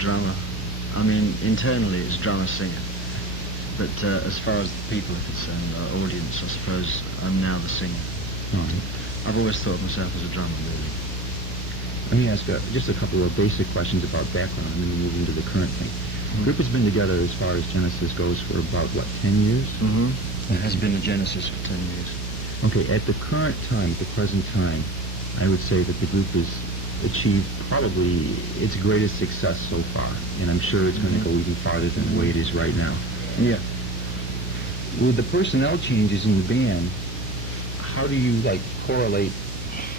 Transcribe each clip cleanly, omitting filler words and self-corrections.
drummer. I mean, internally it's drummer-singer. But as far as the people, if it's an audience, I suppose I'm now the singer. Right. I've always thought of myself as a drummer, really. Let me ask just a couple of basic questions about background, and then we move into the current thing. The group has been together, as far as Genesis goes, for about, what, 10 years? Mm-hmm. It has been the Genesis for 10 years. Okay, at the current time, at the present time, I would say that the group has achieved probably its greatest success so far, and I'm sure it's going to go even farther than the way it is right now. Yeah. With the personnel changes in the band, how do you, correlate,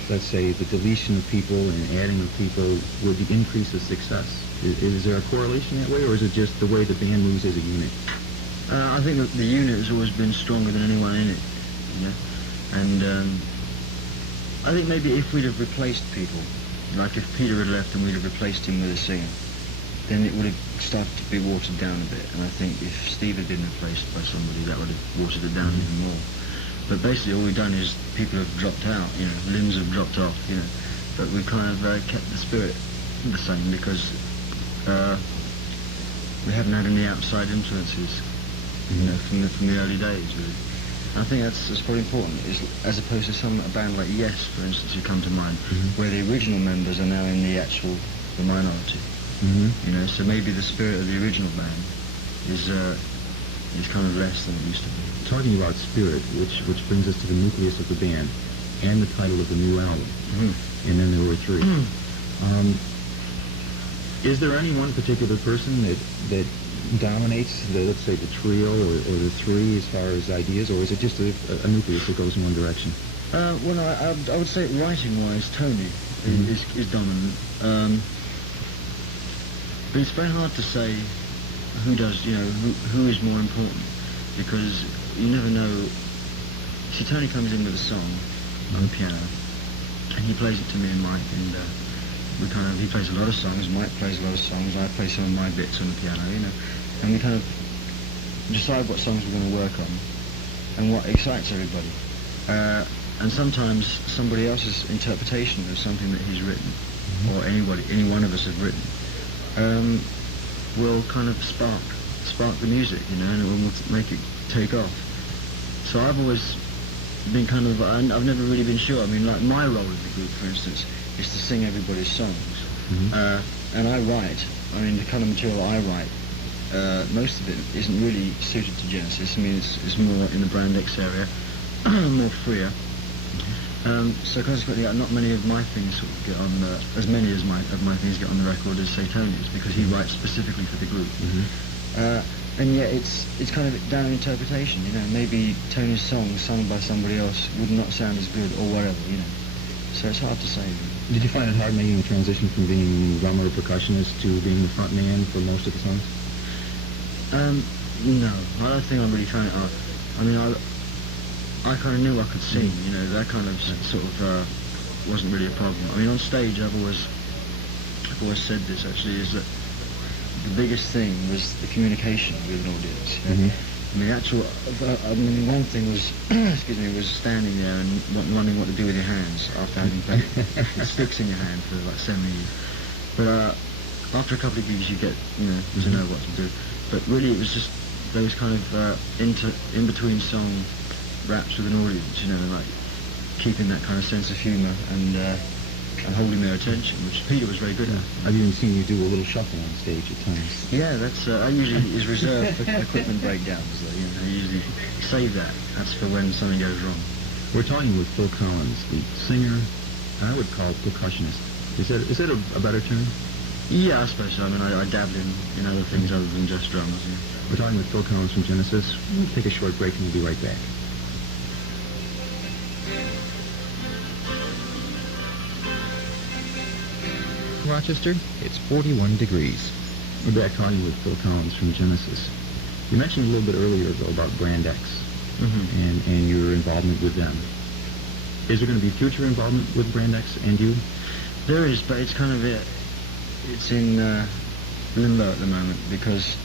let's say, the deletion of people and adding of people with the increase of success? Is there a correlation that way, or is it just the way the band moves as a unit? I think that the unit has always been stronger than anyone in it, you know? And I think maybe if we'd have replaced people, like if Peter had left and we'd have replaced him with a singer, then it would have started to be watered down a bit. And I think if Steve had been replaced by somebody, that would have watered it down even more. But basically all we've done is people have dropped out, you know, limbs have dropped off, you know. But we've kind of kept the spirit the same because we haven't had any outside influences, you know, from the early days, really. I think that's probably important, is as opposed to a band like Yes, for instance, who come to mind, where the original members are now in the minority. You know, so maybe the spirit of the original band is kind of less than it used to be. Talking about spirit, which brings us to the nucleus of the band and the title of the new album, and then there were three. Is there any one particular person that dominates let's say, the trio or the three as far as ideas, or is it just a nucleus that goes in one direction? Well, I would say writing-wise, Tony is dominant. But it's very hard to say who does, you know, who is more important, because you never know. See, Tony comes in with a song on the piano, and he plays it to me and Mike, and he plays a lot of songs, Mike plays a lot of songs, I play some of my bits on the piano, you know, and we kind of decide what songs we're going to work on and what excites everybody. And sometimes somebody else's interpretation of something that he's written, or any one of us have written, will kind of spark the music, you know, and it will make it take off. So I've always been kind of, I've never really been sure. I mean, like my role in the group, for instance, is to sing everybody's songs. And I write, I mean, the kind of material I write, most of it isn't really suited to Genesis. I mean, it's more in the Brand X area, more freer. So consequently, not many of my things sort of get on as many of my things get on the record as, say, Tony's, because he writes specifically for the group. And yet it's kind of down to interpretation, you know. Maybe Tony's song sung by somebody else would not sound as good, or whatever, you know. So it's hard to say. Did you find it hard making the transition from being drummer or percussionist to being the front man for most of the songs? No, I don't think I really found it hard. I mean, I kind of knew I could sing, you know. That kind of sort of wasn't really a problem. I mean, on stage, I've always said this, actually, is that the biggest thing was the communication with an audience. You know? I mean, one thing was, was standing there and wondering what to do with your hands after having played sticks in your hand for like 7 years. But after a couple of gigs, you get, you know, to know what to do. But really, it was just those kind of in-between song raps with an audience, you know, like keeping that kind of sense of humour and holding their attention, which Peter was very good at. I've even seen you do a little shuffle on stage at times. Yeah, that's I usually is reserved for equipment breakdowns, though. You know, I usually save that. That's for when something goes wrong. We're talking with Phil Collins, the singer, and I would call percussionist. Is that a better term? Yeah, I suppose so. I mean, I dabble in other things other than just drums. Yeah. We're talking with Phil Collins from Genesis. We'll take a short break and we'll be right back. Rochester, it's 41 degrees. We're back talking with Phil Collins from Genesis. You mentioned a little bit earlier ago about Brand X and your involvement with them. Is there going to be future involvement with Brand X and you? There is, but it's kind of it's in limbo at the moment, because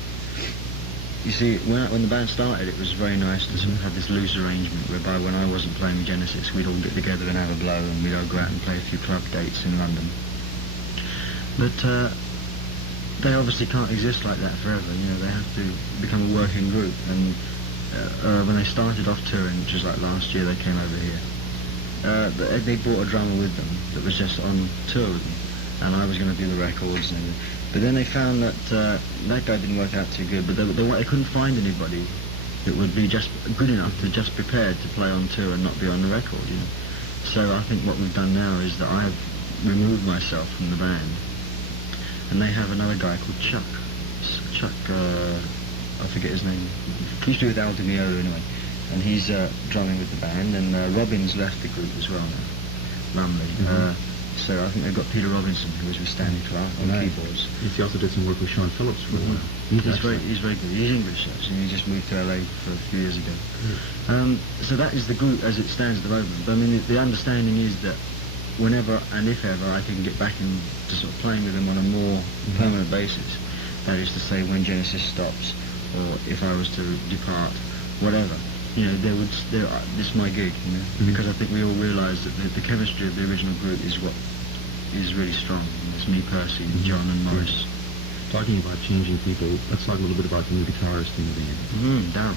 you see, when the band started, it was very nice to sort of have this loose arrangement whereby when I wasn't playing with Genesis, we'd all get together and have a blow, and we'd all go out and play a few club dates in London. But they obviously can't exist like that forever. You know, they have to become a working group. And when they started off touring, which was like last year, they came over here. They brought a drummer with them that was just on tour with them, and I was going to do the records and everything. But then they found that that guy didn't work out too good. But they couldn't find anybody that would be just good enough to just prepared to play on tour and not be on the record. You know. So I think what we've done now is that I've removed myself from the band, and they have another guy called Chuck. Chuck, I forget his name. He used to be with Al Di Meola anyway, and he's drumming with the band. And Robin's left the group as well now, Lumley. So I think they've got Peter Robinson, who was with Stanley Clarke on keyboards. He also did some work with Sean Phillips for a while. He's very good. He's English actually. He just moved to LA for a few years ago. So that is the group as it stands at the moment. But I mean, the understanding is that whenever and if ever I can get back into sort of playing with them on a more permanent basis, that is to say when Genesis stops, or if I was to depart, whatever. You know, this is my gig, you know, because I think we all realise that the chemistry of the original group is what is really strong. It's me, Percy, and John and Morris. Talking about changing people, let's talk a little bit about the new guitarist in the band. Darryl.